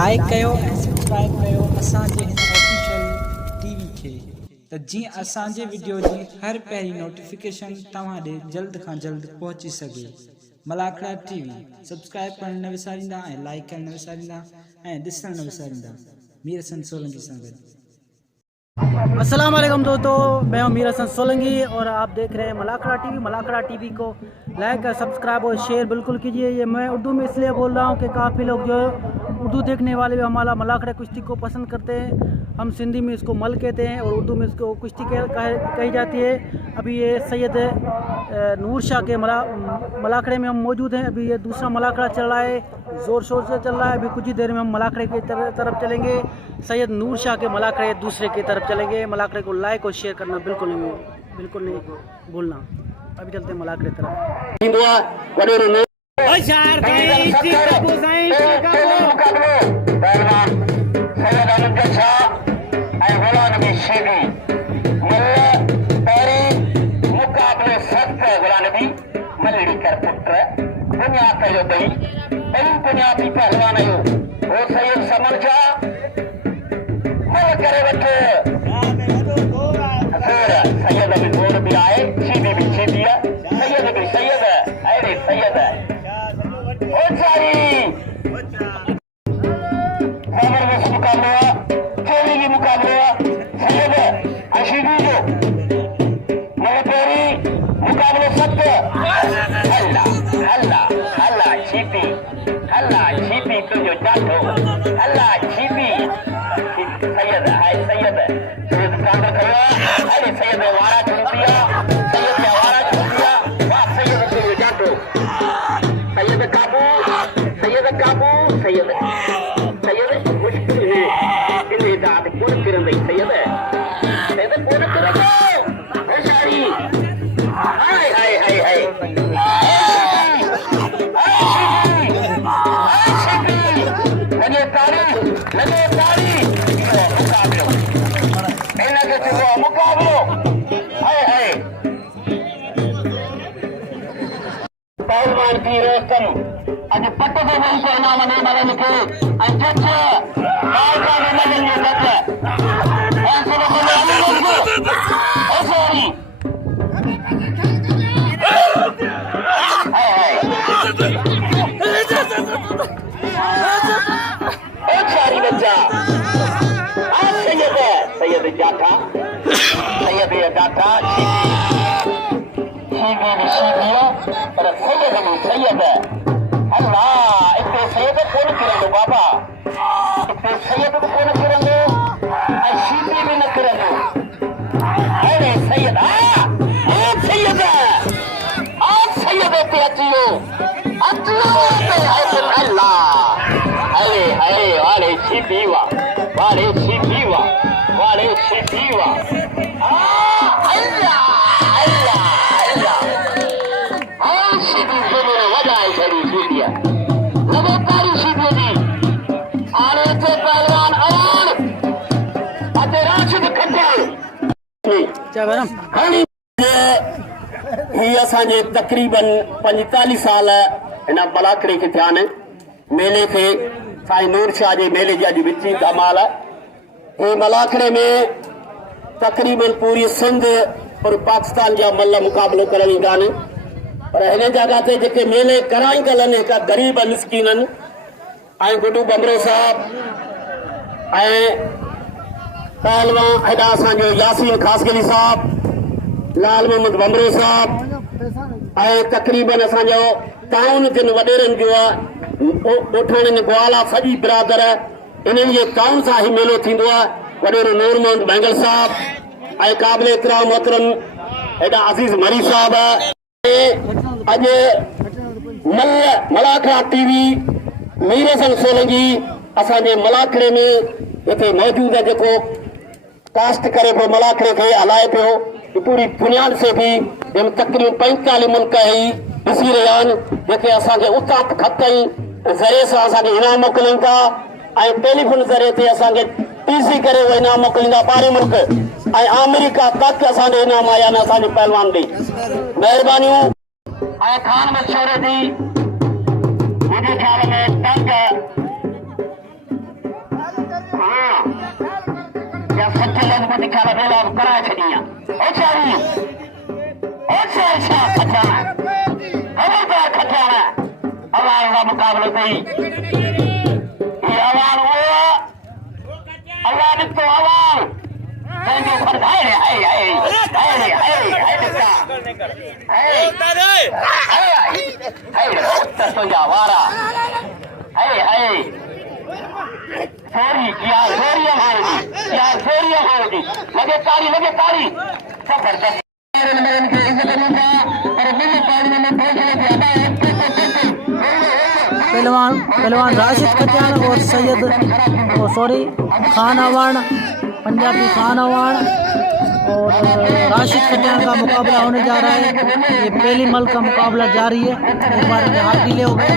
Like कयो ऐं subscribe कयो असांजे हिन ऑफिशियल टीवी खे, त जीअं असांजे वीडियो जी हर पहिरीं नोटिफिकेशन तव्हां ॾे जल्द खां जल्द पहुची सघे। मलाखड़ा टीवी सब्सक्राइब करण न विसारींदा ऐं लाइक करण न विसारींदा ऐं ॾिसण न विसारींदा। मीर हसन सोलंकी सां गॾु। अस्सलाम वालेकुम दोस्तों, मैं हूं मीर हसन सोलंकी और आप देख रहे हैं मलाखड़ा टीवी। मलाखड़ा टीवी को लाइक और सब्सक्राइब और शेयर बिल्कुल कीजिए। ये मैं उर्दू में इसलिए बोल रहा हूँ कि काफ़ी लोग जो उर्दू देखने वाले भी हमारा मलाखड़ा कुश्ती को पसंद करते हैं। हम सिंधी में इसको मल कहते हैं और उर्दू में इसको कुश्ती कही जाती है। अभी ये सैयद नूर शाह के मलाखड़े में हम मौजूद हैं। अभी ये दूसरा मलाखड़ा चल रहा है, ज़ोर शोर से चल रहा है। अभी कुछ ही देर में हम मलाखड़े की तरफ चलेंगे। सैयद नूर शाह के मलाखड़े दूसरे की तरफ चलेंगे। मलाखड़े को लाइक और शेयर करना बिल्कुल नहीं भूलना। अभी चलते हैं मलाखड़े तरफ। सैयद अभी जोर भी आए, सीधी भी सीधी है। सैयद भी सैयद है, अरे सैयद है। ओ सारी जबरदस्त मुकाबला, चोरी मुकाबला। सैयद अशीदी जो मलपेरी मुकाबले सत्य। हल्ला हल्ला हल्ला छीपी, हल्ला छीपी तुझो जाठो, हल्ला छीपी। सैयद है, सैयद है, सैयद कांड करो। अरे सैयद वारा छूट दिया, सैयद ने वारा छूट दिया। वाह सैयद तुझो जाठो, सैयद काबू, सैयद काबू, सैयद सैयद मुश्किल है इन्हें दाद कौन किरण दई। सैयद सैयद कौन किरण दो होशियारी। हाय हाय हाय हाय लगे तारी, लगे तारी। मुकाबलो इनके चुको मुकाबलो। हाय हाय पहलवान की रोस्तम अज पट दे वही को इनाम ने मलन के अजच काल का मलन ये तक ऐसे को ओ सॉरी हाय हाय ओ सारी बच्चा आज सैयद है, सैयद जाठा, सैयद जाठा शीबिया पर सैयद में सैयद है। अल्लाह इतने सैयद कौन करेंगे बाबा, इतने सैयद को कौन करेंगे, शीबी भी न करेंगे। अरे सैयद आज सैयद है, आज सैयद पे अचियो अल्लाह। अरे अरे वाले शीबी वा, वाले शीबी वा, वाले शीबी वा। अल्लाह अल्लाह अल्लाह शीबी से वजाए छड़ी शीबिया लगातारी शीबी दी आने से पहलवान अवान अते राशिद खट्टर ही असांजे तकरीबन 45 साल इन मलाखड़े खे थिया आहिनि। मेले खे साईं नूर शाह जे मेले जी अॼु विची कमाल। ही मलाखड़े में तकरीबन पूरी सिंध और पाकिस्तान जा मल मुक़ाबिलो करण ईंदा आहिनि। पर हिन जॻह ते जेके मेले कराईंदल आहिनि हिकु ग़रीब मिसकीननि ऐं गुडू बमरो साहब ऐं पहलवान हेॾा असांजो यासीन खासगली साहब, लाल मोहम्मद बमरो साहब ऐं तकरीबन असांजो ताउन जिन वॾेरनि जो आहे ॻोठाणनि ग्वाला सॼी बिरादर इन्हनि जे ताउन सां ही मेलो थींदो आहे। वॾेरो नूर मोहम्मद बैंगल साहब ऐं क़ाबिल इकराम मोहतरम हेॾा अज़ीज़ मरी साहब। अॼु मलाखड़ा टीवी मीर हसन सोलंकी असांजे मलाखड़े में हिते मौजूद है, जेको कास्ट करे पियो मलाखड़े खे हलाए पियो। पूरी बुनियाद से भी तकरीबन 45 मुल्क ही ॾिसी रहिया आहिनि, जेके असांखे उतां ख़त ज़रिए सां असांखे इनाम मोकिलीनि था ऐं टेलीफोन ज़रिए ते असांखे टीसी करे उहो इनाम मोकिलींदा ॿाहिरि मुल्क ऐं अमेरिका तक असांजो इनाम आया आहिनि असांजे पहलवान ॾे। महिरबानियूं ऐं खान मशहूर थी मुंहिंजे ख़्याल में तंग सच्चे लजमत खाला बेला कराए छड़िया ओ चारी ओ अच्छा खटाना खबरदार खटाना आवाज का मुकाबला नहीं ये आवाज वो अल्लाह ने तो आवाज संजो फरमाए हाय हाय हाय हाय हाय बेटा हाय हाय हाय तो या वारा हाय हाय सॉरी यार सोरिया होगी लगे तारी जबरदस्त पहलवान राशिद खतियान और सैयद खान अवान पंजाबी खान अवान और राशिद खतियान का मुकाबला होने जा रहा है। ये पहली मल का मुकाबला जारी है, एक बार में हाथ ढीले हो गए।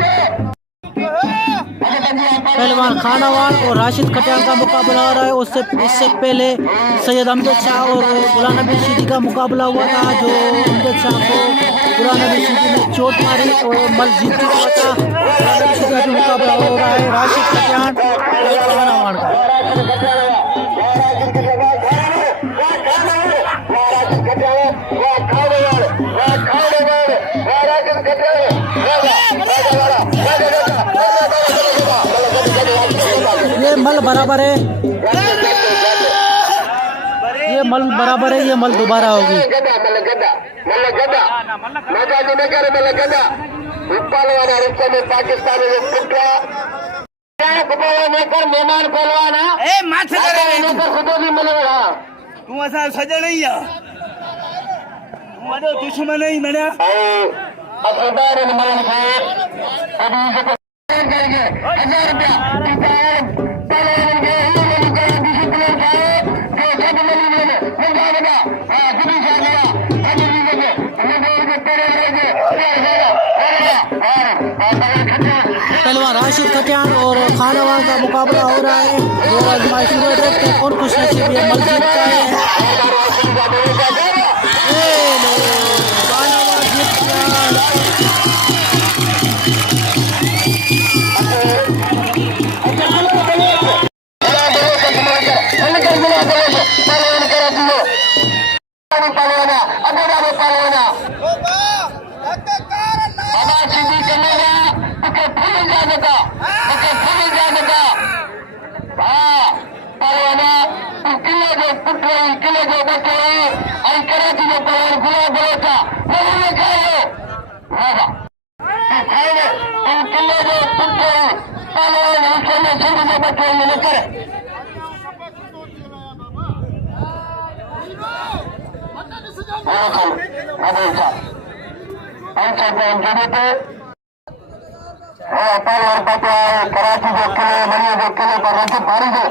पहलवान खान अवान और राशिद खतियान का मुकाबला हो रहा है। इससे पहले सैयद अमजद शाह और गुलाम नबी शीदी का मुकाबला हुआ था, जो अमजद शाह को गुलाम नबी शीदी ने चोट मारी और मल जीत चुका था। गुलाम नबी शीदी का मुकाबला हो रहा है राशिद खतियान और खान अवान का। ये मल बराबर है, ये मल दोबारा होगी। मेहमान पहलवान तू असा सजा नहीं है तू दुश्मन नहीं मना पहलवान राशिद खतियान और खान अवान का मुकाबला हो रहा है। दो आजमाइश शुरू है, देखते हैं कौन खुश नसीब है मल जीतता है। कराची जो किले मरिया जो किले पर रखी पारी जो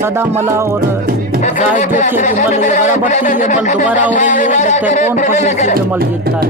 सदा मला और जायद देखिए कि मल ये बराबर थी, ये मल दोबारा हो रही है। देखते हैं कौन खुश नसीब है मल जीतता है।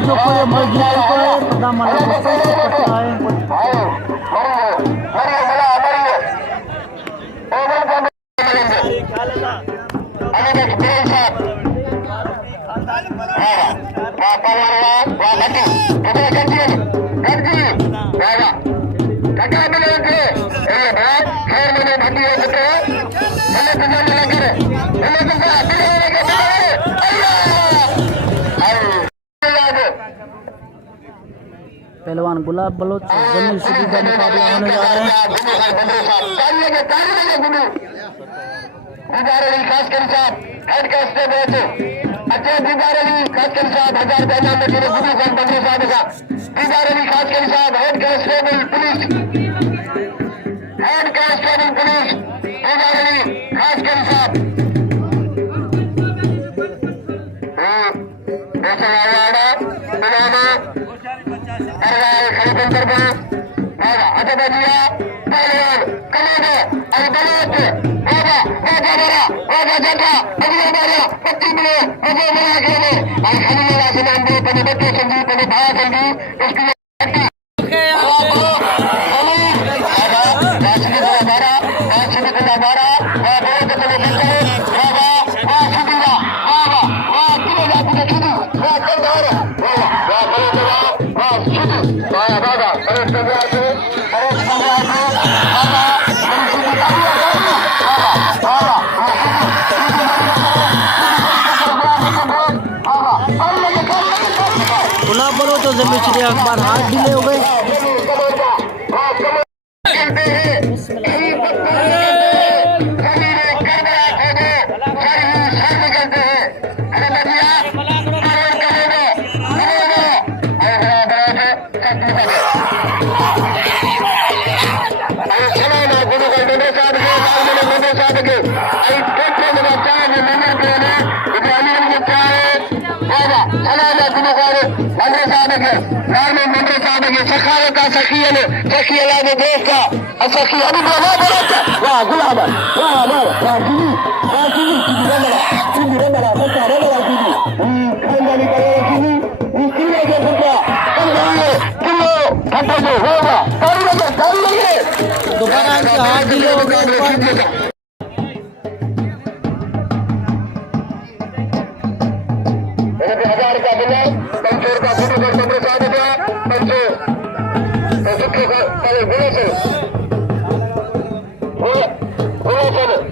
जो कोई मल जीत चुका है, सदा मला गुस्से से करता है। पहलवान गुलाब बलोच जमील सिटी का मुकाबला होने जा रहा है। गुलाब बलोच और जमील सिटी अखबार हाथ ढीले हो गए। दोबारा हाथ ढीले हो गए।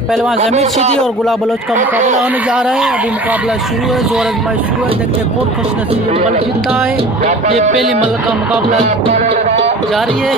पहलवान जमील सिटी और गुलाब बलोच का मुकाबला होने जा रहा है। अभी मुकाबला शुरू है, जोर आजमाइश शुरू है। देखते हैं कौन खुश नसीब मल जीतता है। ये पहली मल का मुकाबला जारी है।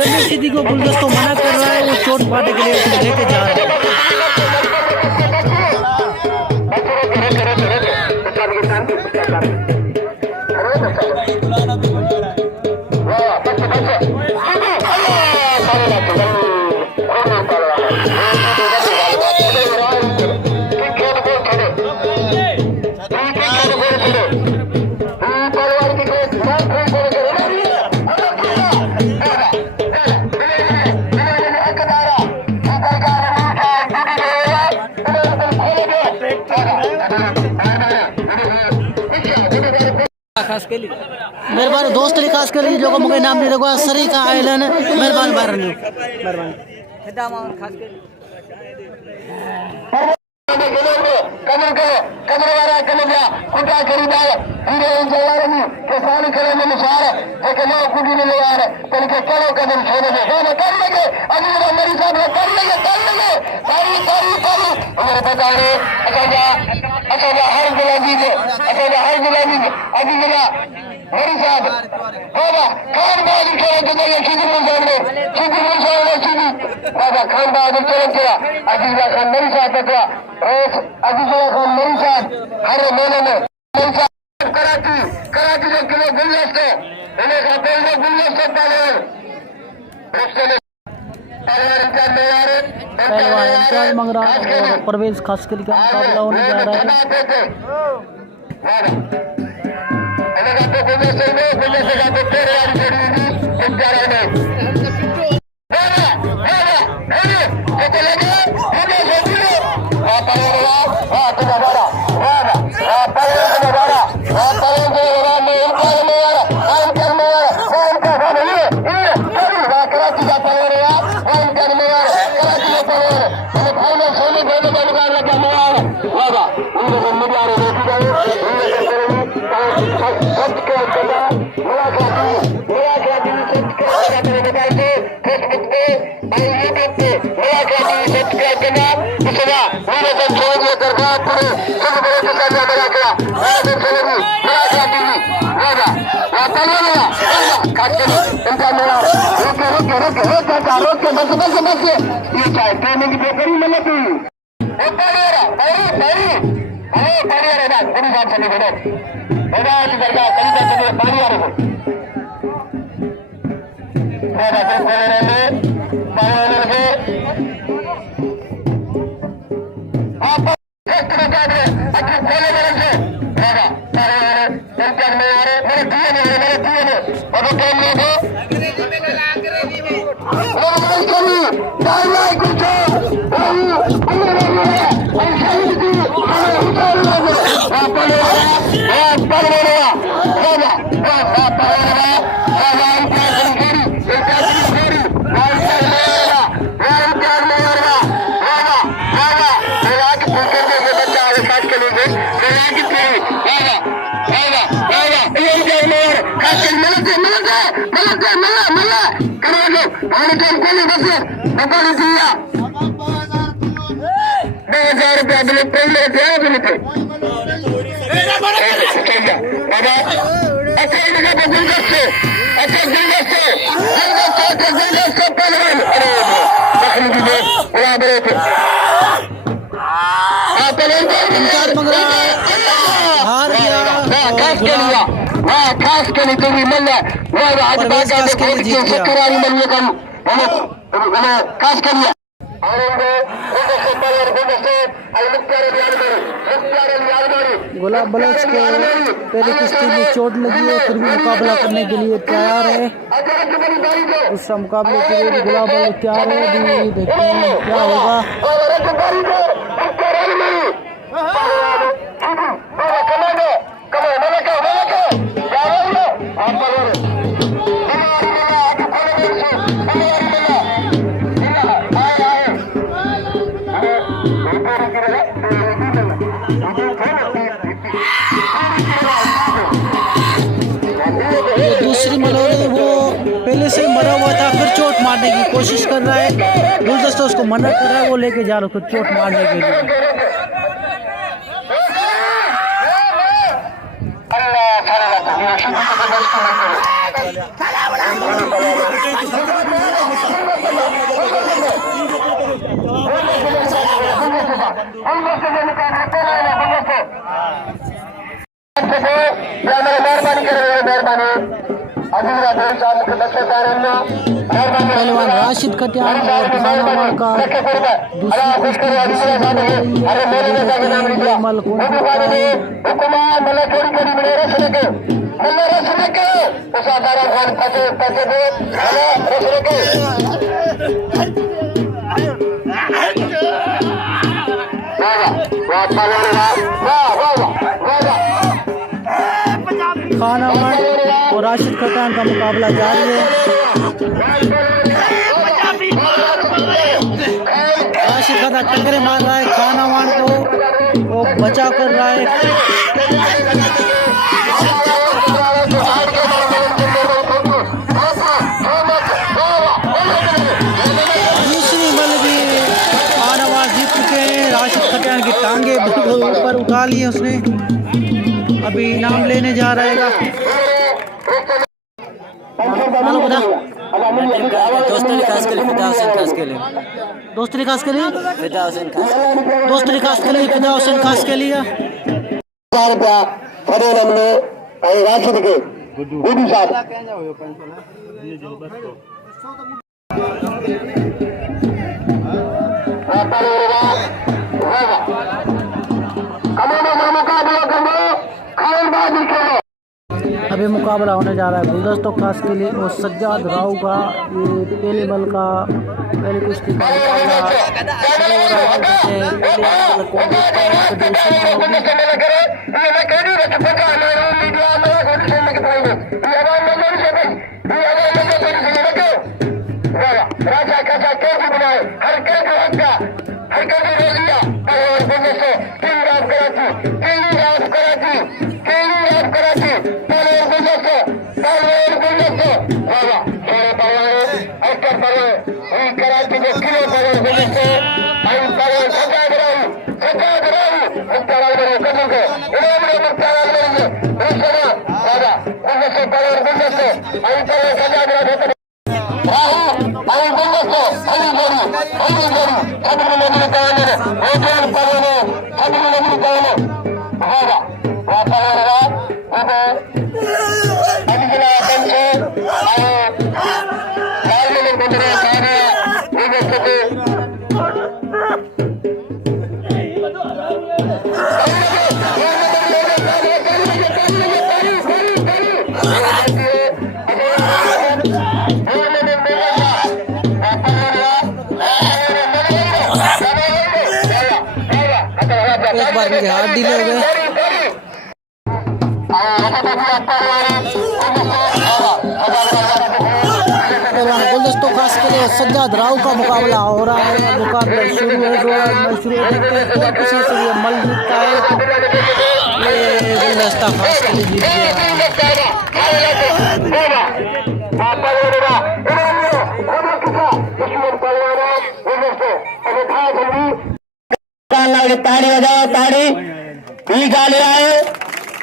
जमील सिटी को गुलदस्तों मना कर रहा है, वो चोट पाने के लिए लेके जा रहा है। मेहरबानी दोस्त खास कर जो मुझे नाम नहीं रखो सरी का आइलैंड मेहरबानी बाहर नहीं मेहरबानी खास कर मंग रहा और परवेज खासकर का मुकाबला होने जा रहा है। हार गया खास के लिए तो भी मिल रहा परवेज खास के लिए जीत गया। खास के लिए गुलाब बलोच को पहली कुश्ती में चोट लगी है, फिर भी मुकाबला करने के लिए तैयार है। दूसरा मुकाबले के लिए गुलाब बलोच तैयार है। अभी देखते हैं क्या होगा। दूसरी मलोरे वो पहले से मरा हुआ था, फिर चोट मारने की कोशिश कर रहा है। गुलदस्ता उसको मना कर रहा है, वो लेके जा रहा है उसको चोट मारने के लिए। पहलवान राशिद कटियार और खानावाड़ का दूसरी खानावाड़ और राशिद खतान का मुकाबला जारी है। राशिद खतान टक्करे मार रहा है, खानावाड़ को वो बचाव कर रहा है। दूसरी बल भी खानावाड़ जीत चुके हैं। राशिद खतान की टांगे बिल्कुल ऊपर उठा ली है उसने। अभी इनाम लेने जा रहेगा। दोस्तरी खास के लिए फिदा हुसैन खास के लिए दोस्तरी खास के लिए फिदा हुसैन खास दोस्तरी खास के लिए फिदा हुसैन खास के लिए रुपया फरे नमने राशिद के गुड्डू साहब कमाना मुकाबला करो खान बाजी करो अभी मुकाबला होने जा रहा है गुलदस्तों खास के लिए और सज्जाद राव का ये पहले बल का पहले कुश्ती का मुकाबला शुरू हो रहा है। जैसे पहले बल कौन जीतता है तो दूसरी बल होगी। एक बार मेरे हाथ ढीले हो गए। गुलदस्तों खास के लिए सज्जाद राव का मुकाबला हो रहा है। मुकाबला शुरू है, शुरू कौन किसी से ये मल जीतता है। ये गुलदस्ता खास के लिए जीत गया। ताड़ी बजाओ ताड़ी ई गाले आए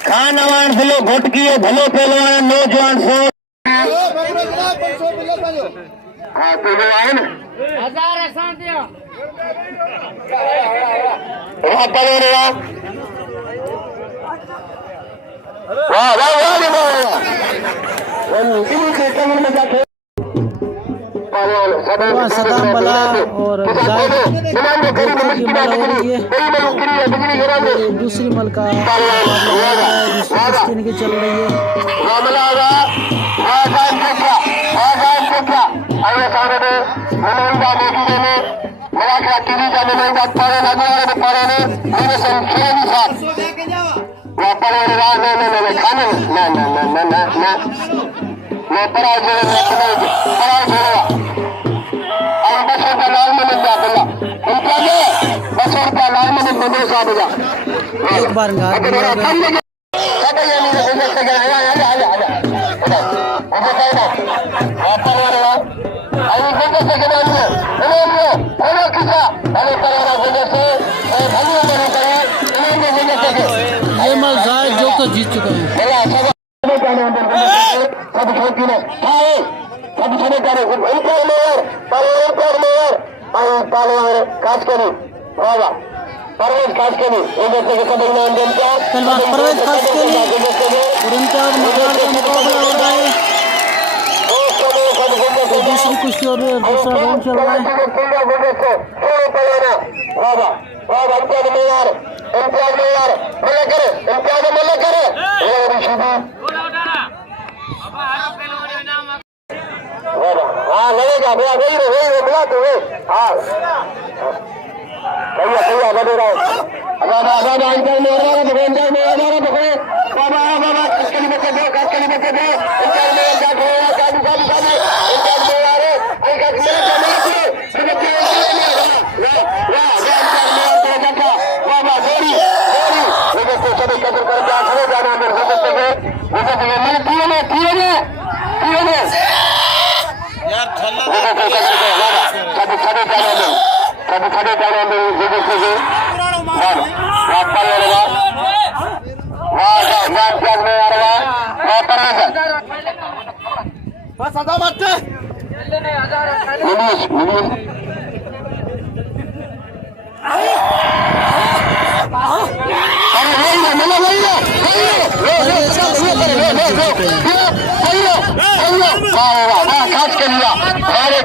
खान अवान भलो घोटकी भलो पहलवान नौजवान सो हाँ तो जो आए ना 1000 असां दियो वाह पलो रे वाह वाह वाह वाह इन के कमर में जाके सदाम बला और की मल हो रही है। दूसरी मल का कुश्ती चल रही है। एक बार ये मल जायद जो तो जीत चुका है। परवेज खास के लिए परवेज खास के लिए और उनका मुकाबला हो रहा है। तो दूसरी कुश्ती और दूसरा राउंड चल रहा है। हाँ लगेगा भैया वही मिला तो हाँ भैया बने रहो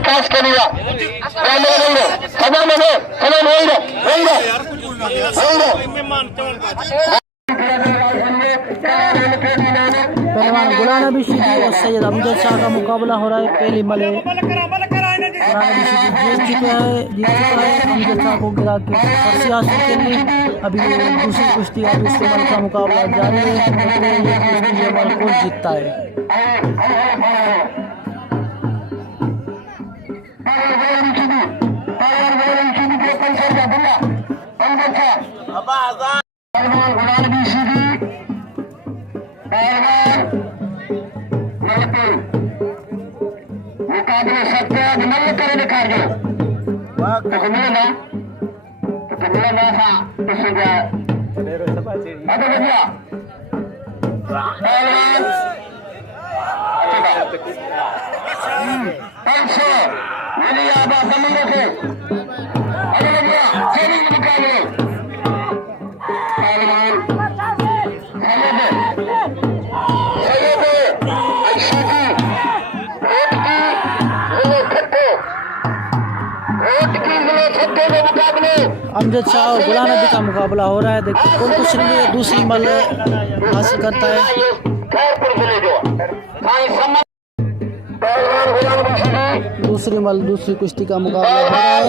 खास के लिया पहलवान गुलाम नबी शीदी और सैयद अमजद शाह का मुकाबला हो रहा है। पहली मले गुलाम नबी शीदी जीत चुका है अमजद शाह को गिरा के फर्स्ट हासिल के लिए। अभी दूसरी कुश्ती और दूसरे मल का मुकाबला जारी है। ये कुश्ती ये मल को जीतता है। मुकाबले सत्य नल करे दिखा दो वाह तो मिलेगा था तो सुबह अब भैया पहलवान 500 मिली आबा समझ के अब भैया ट्रेनिंग मुकाबले पहलवान सैयद अशोकी अमजद शाह और गुलाम नबी का मुकाबला हो रहा है। देखिए कौन कुछ नहीं दूसरी मल हासिल करता है। दूसरी मल दूसरी कुश्ती का मुकाबला हो रहा है।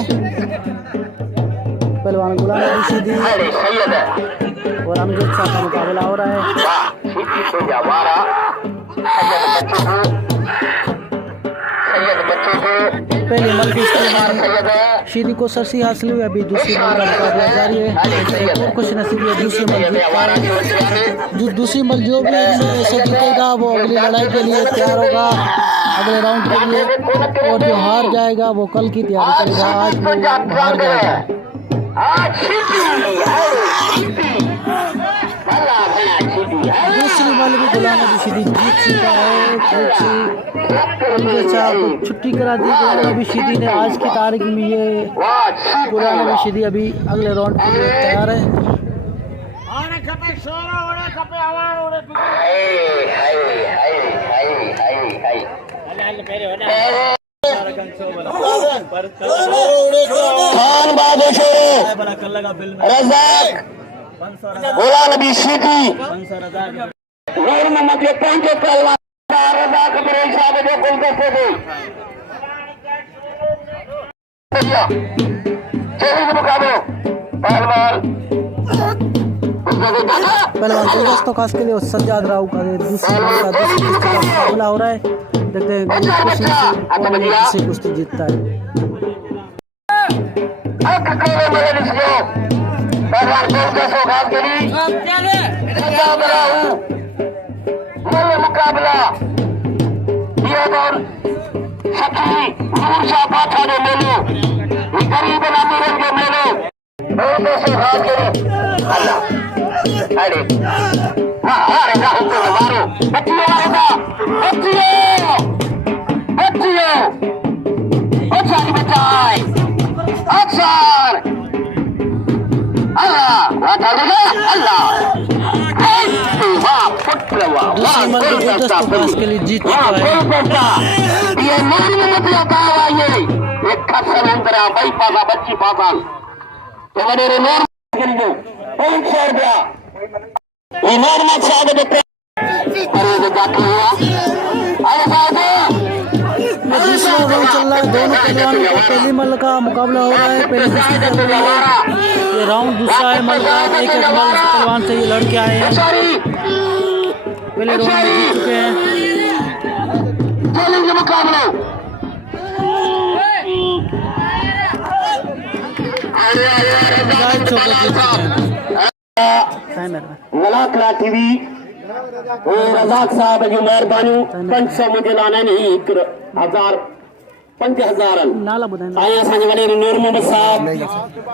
पहलवान गुलाम नबी शीदी और अमजद शाह का मुकाबला हो रहा है। पहले मल कुश्ती शीदी को सरसी हासिल हुई। अभी दूसरी मल का मुकाबला जारी है। और कुछ नसीब है दूसरी मल जो दूसरी मल जो भी ऐसे जीतेगा वो अगली लड़ाई के लिए तैयार होगा, अगले राउंड के लिए। और जो हार जाएगा वो कल की तैयारी करेगा, आज वो हार जाएगा। दूसरी मल भी गुलाम नबी शीदी जीत चुका है। अमजद शाह को छुट्टी करा दी गुलाम नबी शीदी ने। आज की तारीख में ये गुलाम नबी शीदी अभी अगले राउंड के लिए तैयार है। गुलाम नबी शीदी नूर मोहम्मद के 5 पहलवान रज़ाक मेरे साहब जो गुलदस्ते दे चलिए मुकाबले पहलवान गुलदस्तों खास के लिए सज्जाद राव का दूसरी मुकाबला हो रहा है। देखते हैं दूसरी कुश्ती जीतता है। मुकाबला गरीब नामीरन के मेले दूसरी मल के गुलदस्तों खास के लिए जीत चुका है। ये नूर मोहम्मद का ये एक खसल अंतरा भाई पासा बच्ची पासा तो वडेरे नूर करियो 500 रुपया ये नूर में साहब दे अरे जो जाके हुआ अरे साहब दूसरा राउंड चल रहा है। दोनों पहलवानों का पहली मल का मुकाबला हो रहा है। पहली कुश्ती चल रही है। ये राउंड दूसरा है मल का। एक एक मल पहलवान से ये लड़के आए हैं। पहले राउंड में जीत चुके हैं। चलेंगे मुकाबले मलाकरा टीवी रज़ाक साहब जी मेहरबानी 500 मुझे लाना नहीं 1000 5000 नाला ॿुधाईंदा आया असांजे वॾे नूर मोहम्मद साहब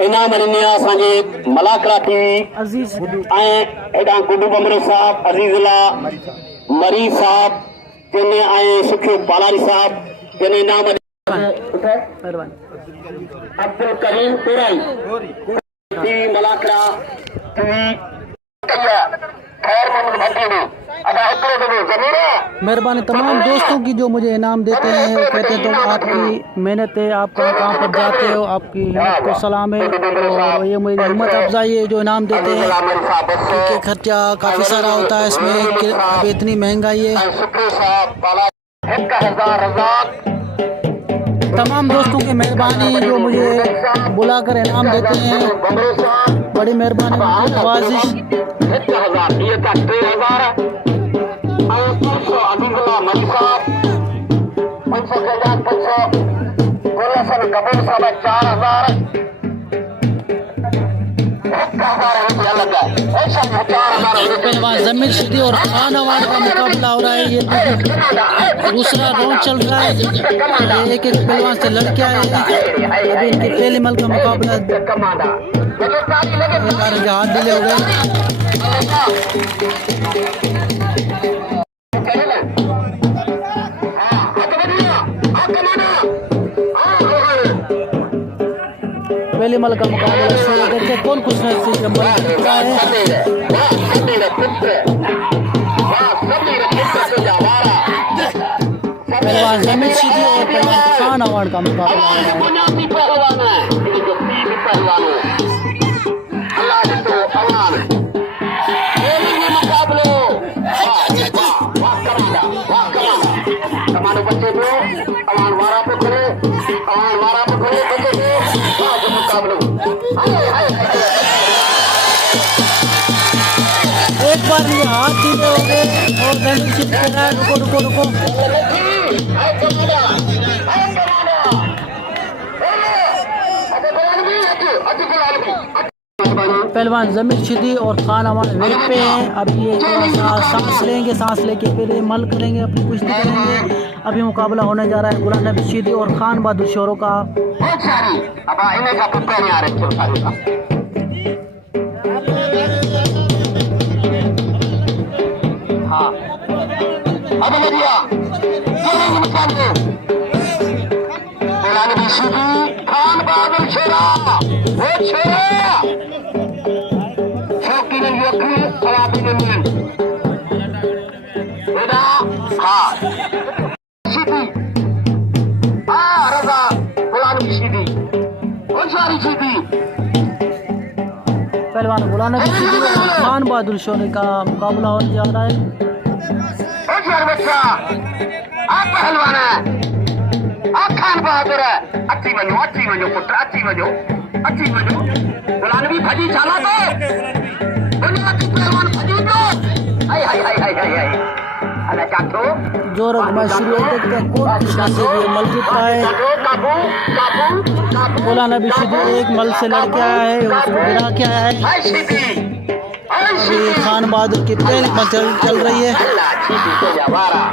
इनाम ॾिनी आहे असांजे मलाकरा टीवी अज़ीज़ ऐं हेॾां गुडू बमरो साहब अज़ीज़ुल्ला मरी साहब तिने ऐं सुखियो पालारी साहब तिने इनाम पहलवान अब्दुल करीम तुराई टीवी मलाकरा टीवी खैर मोहम्मद भट्टी मेहरबानी तमाम दोस्तों की जो मुझे इनाम देते हैं, वो कहते हैं तो आपकी मेहनत है, आप कहाँ पर जाते हो, आपकी हिम्मत को सलाम है। और ये मेरी हिम्मत अफजाई है जो इनाम देते हैं, क्योंकि खर्चा काफ़ी सारा होता है इसमें, कि अब इतनी महंगाई है। तमाम दोस्तों की मेहरबानी जो मुझे बुलाकर इनाम देते हैं, बड़ी मेहरबानी, उनकी नवाजिश। जमीन सीधी और खान अवार्ड का मुकाबला हो रहा है। ये दूसरा राउंड चल रहा है, एक एक पहलवान से लड़के आए हैं। अभी इनके पहले मल का मुकाबला हाथ डिले हो गए। पहले मल का मुकाबला शुरू करके कौन कुछ है पहलवान जमीन सीधी और पहलवान खान अवार्ड का मुकाबला एक बार ये हाथ सीधे हो गए और जमीन सीधी कर रहा है। रुको रुको रुको, पहलवान जमीन सीधी और खान अवार्ड वेट पे हैं। अभी ये थोड़ा सा सांस लेंगे, सांस लेके फिर ये मल करेंगे, अपनी कुश्ती करेंगे। अभी मुकाबला होने जा रहा है गुलाम नबी सीधी और खान बहादुर शोरों का। खान बहादुर शेरा वो शेरा शौकीन योगी सवाबी दुनिया बेटा हाँ सीधी रजा गुलाम की सीधी कौन सारी सीधी पहलवान गुलाम नबी सीधी और खान बहादुर शोरे का मुकाबला होने जा रहा है। बच्चा आप पहलवान है, आप खान बहादुर है। अच्छी वजो पुत्र अच्छी वजो गुलाम नबी भजी चाला तो दुनिया की पहलवान भजी तो हाय हाय हाय हाय हाय हाय अल्लाह चाचो जोर मैच शुरू हो देखते हैं कौन कितना से ये मल जीतता है। गुलाम नबी सीधी एक मल से लड़के आया है, उसको गिरा के आया है। अभी खान बहादुर की पहली मल चल रही है। अल्लाह सीधी को जवारा,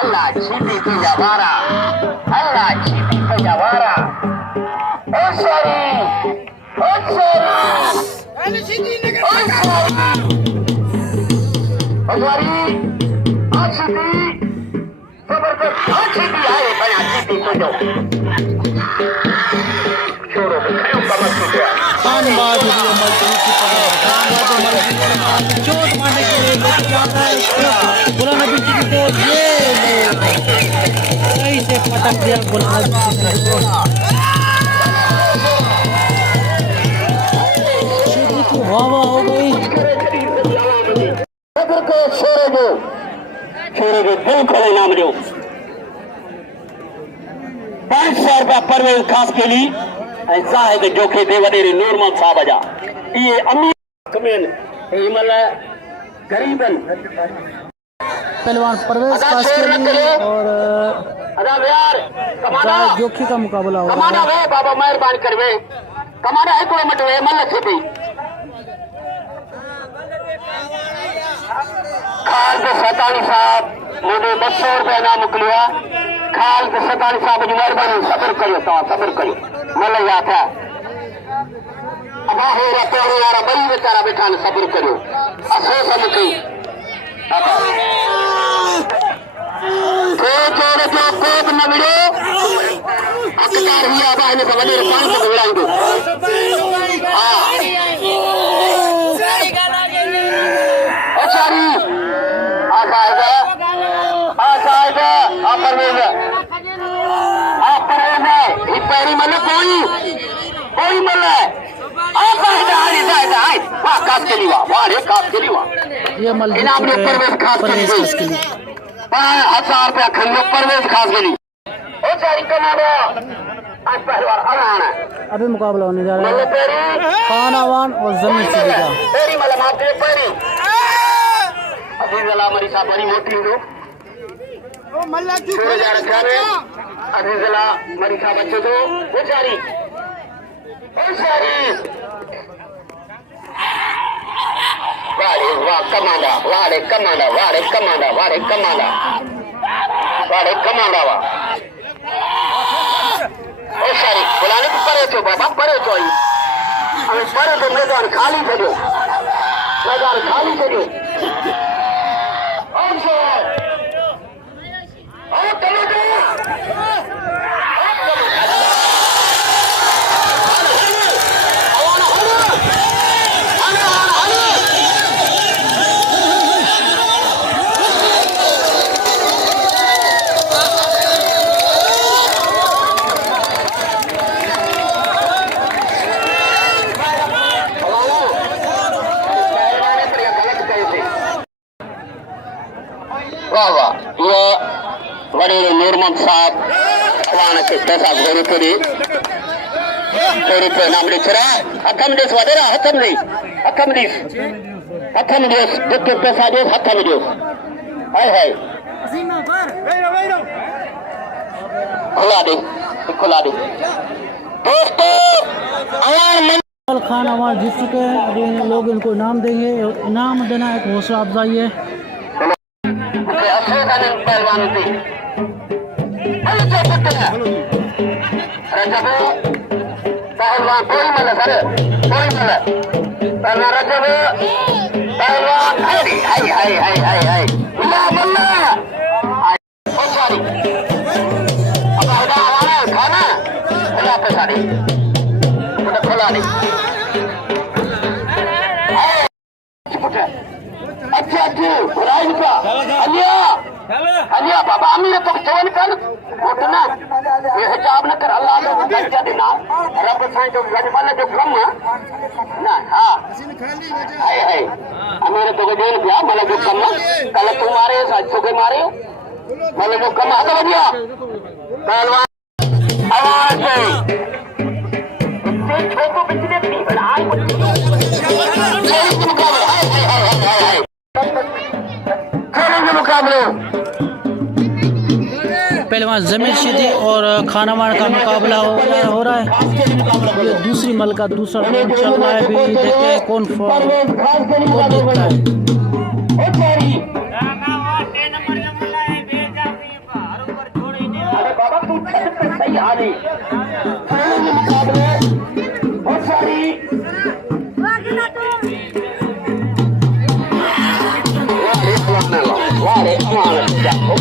अल्लाह सीधी को जवारा, अल्लाह सीधी को जवारा। ओ सॉरी खान बहादुर चोट मारने के लिए लेके जाता है गुलाम नबी सीधी को। ये सही से पटक दिया गुलाम नबी सीधी की वाह वाह हो गई। छोरे दिल को इनाम दो 500 रुपया परवेज खास के लिए ऐसा है कि जोखे दे वडेरे नूरमल साहब जा ये अमीर कमेन हिमल गरीबन पहलवान परवेज खास के लिए और यार कमाना जोखी का मुकाबला हो कमाना वे बाबा मेहरबान करवे कमाना है कोई मटवे मल छे खाल के सतानी साहब मुझे 200 रुपया ना मोकलिया। खाल के सतानी साहब जी मेहरबानी सब्र करियो, तव्हां सब्र करियो मल याद है अबा हो रहा पेड़ो यार बई बेचारा बैठा ने सब्र करियो असो सब की को जोड़े जो कोप न मिलो हकदार ही आबा ने वडे पानी को विड़ाई दो। पैरी मल कोई मल कास के लिए वाह रे कास के लिए वाह ये मल जीत इनाम ने चुके परवेज हैं खास परवेज के खास के लिए। 5000 रुपया खरीदो परवेज खास के लिए। ओ सारी कमाना आज पहलवान आना है अभी मुकाबला होने जा रहा मल है पैरी खान अवान और जमीन सिद्दी का। पैरी मल माते पैरी अभी जला मरी सा बड़ी मोटी हो ओ मल्ला की छोड़ जा रखा है अभी जला मरी सा बच्चे तो वो सारी वारे वाह कमांडा वारे कमांडा वारे कमांडा वारे कमांडा वारे कमांडा वाह ओ सारी बुलाने को परे छो बाबा परे छो हमें परे तो मैदान खाली छो वाह वाह ये बड़े नूर मोहम्मद साहब अवान के पैसा घोड़ी पे नाम लिख रहा हथम देश वडेरा हथम देश जितने पैसा दे हथम देश हाय खुला दे दोस्तों अवान खान अवान जीत चुके हैं। अभी लोग इनको इनाम देंगे। इनाम देना एक हौसला अफजाई है। पहलवान थी पहलवान कोई मल सर कोई मल पहलवान रजब पहलवान हाय ओ सॉरी अब हटा आना खाना खुला पे सारी खुला नहीं अच्छा बुराई का अलिया बाबा अम्मी तो चवन कर उठना ये हिसाब न कर अल्लाह ने बच्चा देना रब साईं जो गजमल जो कम ना हां हाय अमीर तो जेल गया मतलब जो कम कल तुम्हारे साथ तो के मारे मतलब जो कम आता बढ़िया पहलवान आवाज है इतने छोटो बिजली नहीं बनाए मुकाबले पहलवान जमीन सिद्दी और खान अवान का मुकाबला हो रहा है। ये दूसरी मल का दूसरा राउंड चल रहा है। अभी देखते हैं कौन जीतता है। बाबा तू सही आ रही मुकाबले बहुत सारी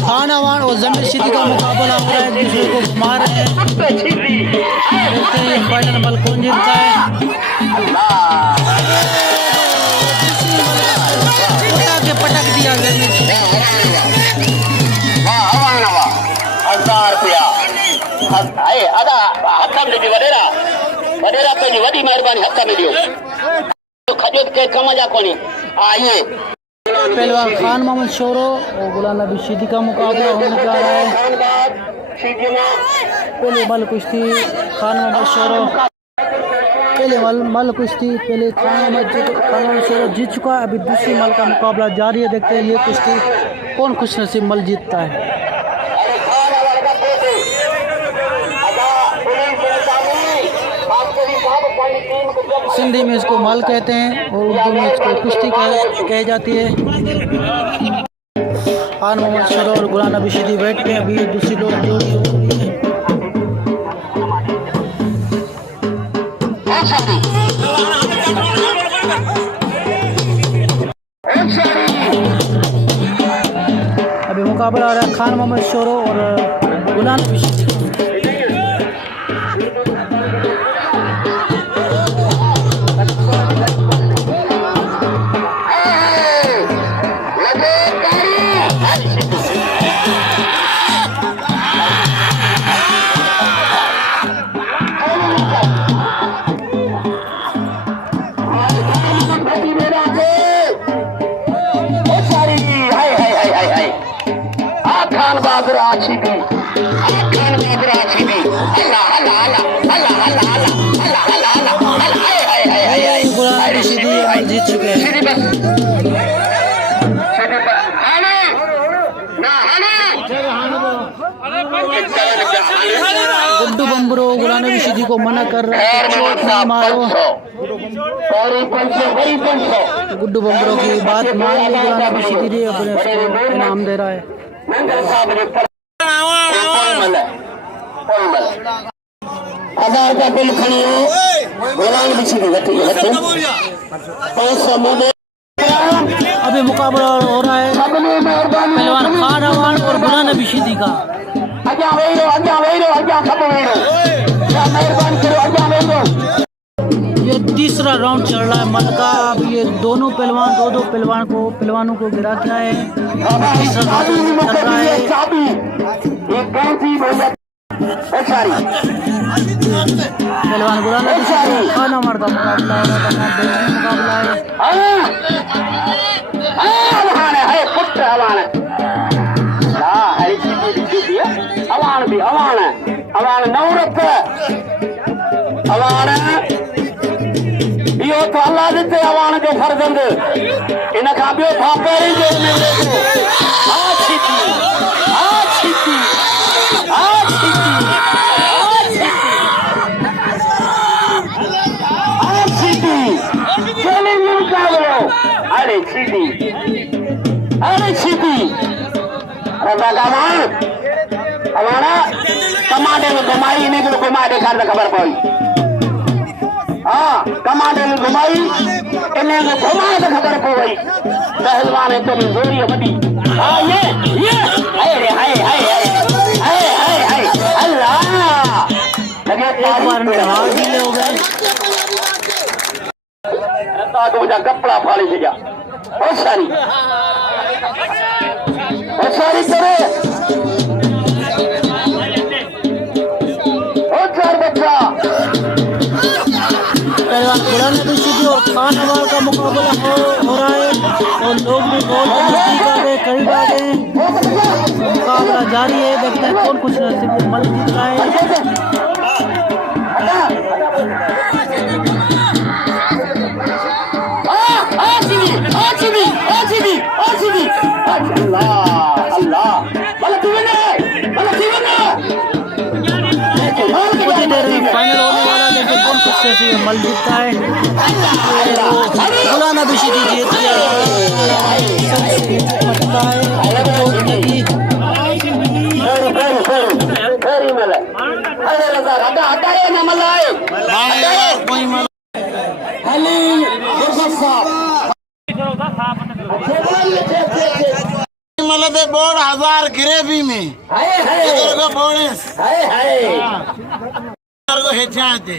खान अवान और जमीन सिद्दी का मुकाबला हो रहा है। एक दूसरे को मार रहे हैं। देखते हैं फाइनल मल कौन जीतता है। पटक दिया जमीन सिद्दी। 1000 रुपया अदा हथ में वडेरा पंहिंजी वॾी महिरबानी हथ में ॾियो खजो के कम जा कोन्हे आइए पहलवान खान मोहम्मद शोरो और गुलाम नबी सिद्दी का मुकाबला होने जा रहा है। पहले मल कुश्ती खान मोहम्मद शोरो पहले मल कुश्ती पहले खान मोहम्मद शोरो जीत चुका है। अभी दूसरी मल का मुकाबला जारी है। देखते हैं ये कुश्ती कौन खुशनसीब मल जीतता है। सिंधी में इसको मल कहते हैं और उर्दू में इसको कुश्ती कही जाती है। खान मोहम्मद शोरो और गुलाम नबी सिद्दी बैठ पे अभी दूसरी जोड़ी हो रही है। अभी मुकाबला आ रहा है खान मोहम्मद शोरो और गुलाम नबी सिद्दी। गुलाम रशीदी ये जीत चुके हैं। गुड्डू बम्बरो गुलाम रशीदी को मना कर रहा है कि चोट नहीं मारो। गुड्डू बम्बरो की बात मान ली गुलाम रशीदी ने, अपने उसको इनाम दे रहा है। 1000 का बिल खड़ी हो गुलाम रशीदी वठी 500 मुंह अभी मुकाबला हो रहा है पहलवान खान अवान और गुलाम रशीदी का। ये तीसरा राउंड चल रहा है मल का। अब ये दोनों पहलवान दो पहलवानों को गिरा के आए हैं। तीसरा राउंड चल रहा है। पहलवान गुलाम रशीदी खान अवान का मुकाबला इहो तो अल्लाह दिते अवान जो फर्ज़ंद इन खां ॿियो था पहिरीं जो मेले को टमाटे में घुमाई इन को घुमा ॾेखार त ख़बर पई। हाँ टमाटे में घुमाई इन्हें को घुमाए तो खबर पो गई। पहलवान तो में जोरी वडी। हाँ ये हाय रे हाय हाय हाय हाय हाय अल्लाह लगे एक बार में हार भी हो गए। तो मुझे कपड़ा फाड़ी से जा बहुत सारी करे बहुत सार बच्चा पहलवान गुलाम रशीदी और खान अवान का मुकाबला हो रहा है और लोग भी बहुत नजदीक आ गए, करीब आ गए। मुकाबला जारी है, देखते हैं कौन कुछ नसीब मल जीत रहा है। कुछ ही देर में फाइनल होने वाला है, देखते कौन कुछ से मल जीतता है। गुलाम रशीदी जीत गया मतलब बोर्ड 1000 ग्रेवी में बोनस हेठाते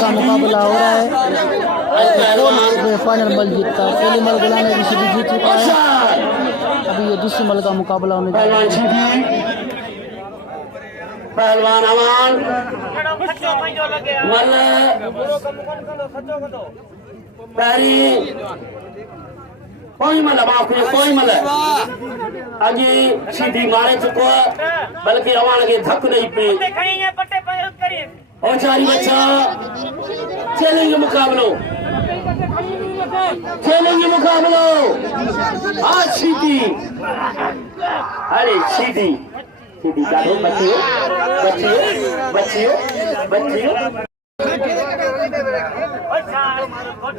का मुकाबला हो रहा है। फाइनल मल जीतता है। पहली मल गुलाम रशीदी जीत चुका है। अभी ये दूसरी मल का मुकाबला होने जा रहा है। पहलवान अवान मल पहिरीं कोई मल माफ़ कोई मल अॼु सीधी मारे चुको है, बल्कि अवान के धक नहीं पी और चारी बच्चा चैलेंज मुकाबलो हाँ सीधी अरे सीधी डालो बच्चियों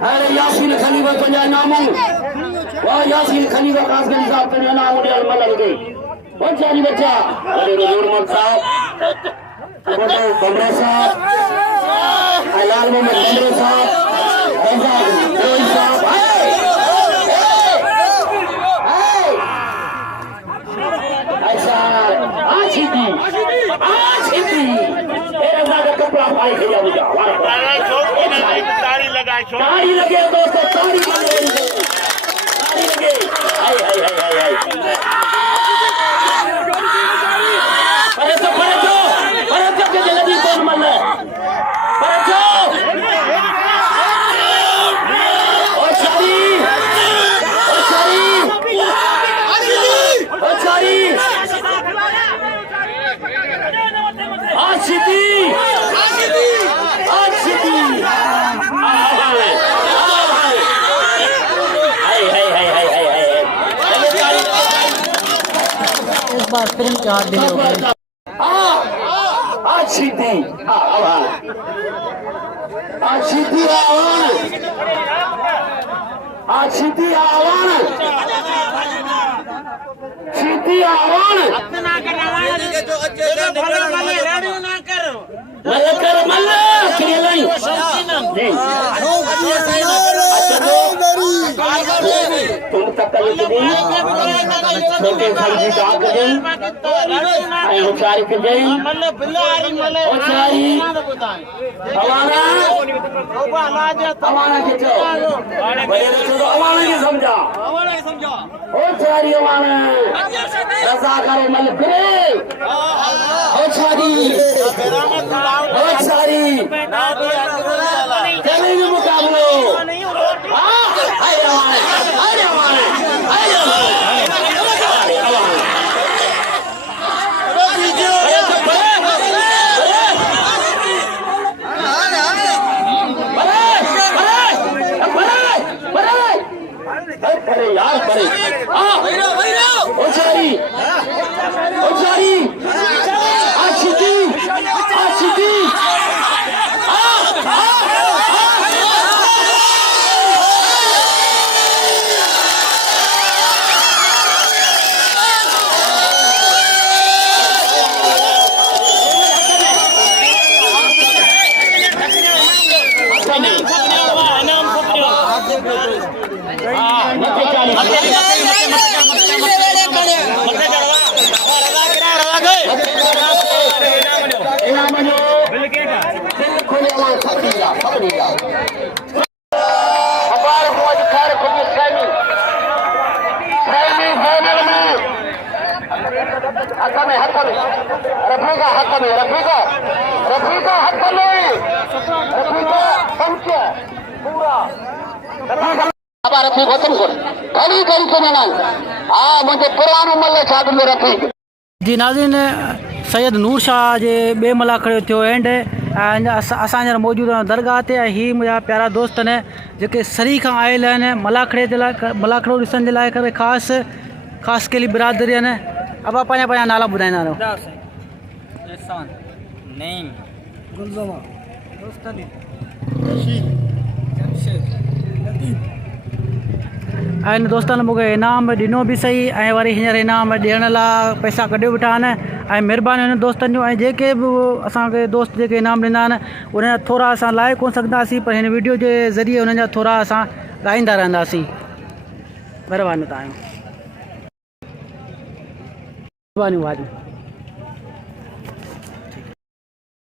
अरे यासीन खलीफा पंजा नामो वाह यासीन खलीफा कासगंज साहब पंजा नाम उड़े अलमल गए कौन चारी बच्चा अरे नूरमल साहब फोटो बमरा साहब लाल मोहम्मद बमरे साहब रोहित साहब ऐसा आज ही तेरे साथ कपड़ा पाई के जाओ ताड़ी लगे दोस्तों ताड़ी लगे हाय हाय हाय हाय परसो के जल्दी कौन मल परसो बार फिल्म के हाथ दिले हो गए। आशीती आवान आशीती आवान आशीती आवान शीती आवान मलकर मल्ला खेलाई जी तुम तकल छोटे सब्जी का गजन आए होचारी के जई होचारी हवाना हवाना के चो बड़े बच्चों को हवाना की समझा होचारी हवाना रजा करो मल फिरे होचारी होचारी चलेंगे मुकाबलो यार परे ओचारी ओचारी आशिकी आशिकी जी नाज़रीन, सैयद नूर शाह जे बे मलाखड़े थियो एंड असांजा मौजूद दरगाह ते ही मुंहिंजा प्यारा दोस्त ने जेके सरी खां आयल आहिनि मलाखड़े जे लाइ मलाखड़ो ॾिसण जे लाइ करे ख़ासि केली बिरादरी आहिनि। अब पंहिंजा पंहिंजा नाला ॿुधाईंदा रहो। ऐं दोस्तनि मूंखे इनाम ॾिनो बि सही ऐं वरी हींअर इनाम ॾियण लाइ पैसा कढियो वेठा आहिनि ऐं महिरबानी हुन दोस्तनि जूं। ऐं जेके बि असांखे दोस्त जेके इनाम ॾींदा आहिनि उन जा थोरा असां लाइ कोन सघंदासीं, पर हिन वीडियो जे ज़रिए उन्हनि जा थोरा असां ॻाईंदा रहंदासीं। महिरबानी तव्हांजो, महिरबानी वाजिबु।